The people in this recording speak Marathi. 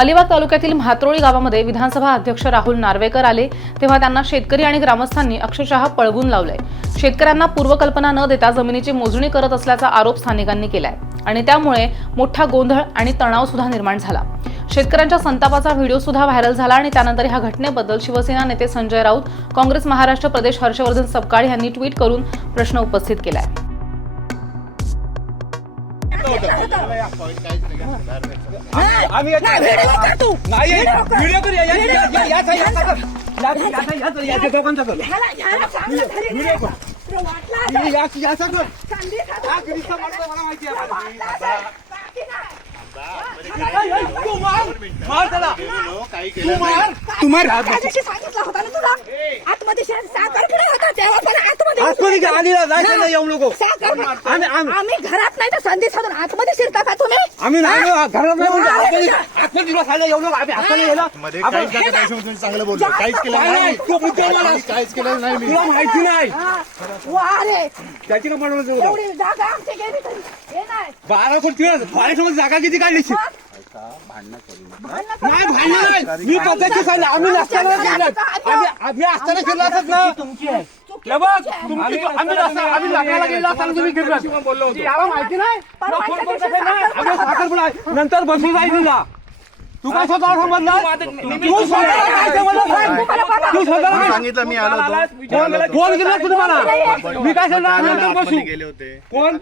अलिबाग तालुक्यातील म्हात्रोळी गावामध्ये विधानसभा अध्यक्ष राहुल नार्वेकर आले तेव्हा त्यांना शेतकरी आणि ग्रामस्थांनी अक्षरशः पळवून लावलंय. शेतकऱ्यांना पूर्वकल्पना न देता जमिनीची मोजणी करत असल्याचा आरोप स्थानिकांनी केलाय. आणि त्यामुळे मोठा गोंधळ आणि तणाव सुद्धा निर्माण झाला. शेतकऱ्यांच्या संतापाचा व्हिडिओ सुद्धा व्हायरल झाला आणि त्यानंतर ह्या घटनेबद्दल शिवसेना नेते संजय राऊत काँग्रेस महाराष्ट्र प्रदेश हर्षवर्धन सपकाळ यांनी ट्विट करून प्रश्न उपस्थित केलाय. आम्ही नाही व्हिडिओ कर या- या- या- या- याचा- कर. याचा- याचा- याचा- याच्या दोघांचा कर. या- याचा कर. हा गिरीशचा माणूस मला माहिती आहे. तू मार. मार त्याला. तू मार. तू मार. आतमध्ये घ्या, ना, जायचं नाही येऊ नको. आम्ही- आम्ही- घरात नाही तर संधी साधून आतमध्ये शिरता का तुम्ही? आम्ही नाही घरात नाही म्हणतो. आतमध्ये-. आतमध्ये दिवस आले येऊ नको. आम्ही हाताने गेलो. मध्ये आपण- काहीच नका त्याच्यावर तुम्ही चांगलं बोललो काहीच केलं नाही, नाही. नाही, तू काहीच केलं नाही मी. तुला माहिती नाही. हा. वा रे त्याची का म्हणून एवढी जागा आमची गेली तरी हे नाही. बारा कोटी बारासोबत जागा किती काढली? भांडणं नाही भांडण नाही. मी सांगितलं. आम्ही नसताना केलं आम्ही आम्ही असताना केलं असत ना. हे बघ तुमची आम्ही नसता- आम्ही लग्नाला गेलो असताना तुम्ही केलं याला माहिती नाही तुला फोन करून कसं नाही? आम्ही साखरपुडा आहे. नंतर बसून जायचं ना तू काय स्वतः समजला तू स्वतःला काय समजलं सांग. तू स्वतःला मी काय- सांगितलं मी आलो होतो तुम्हाला मी काय सांगणार नंतर बसू गेले होते कोण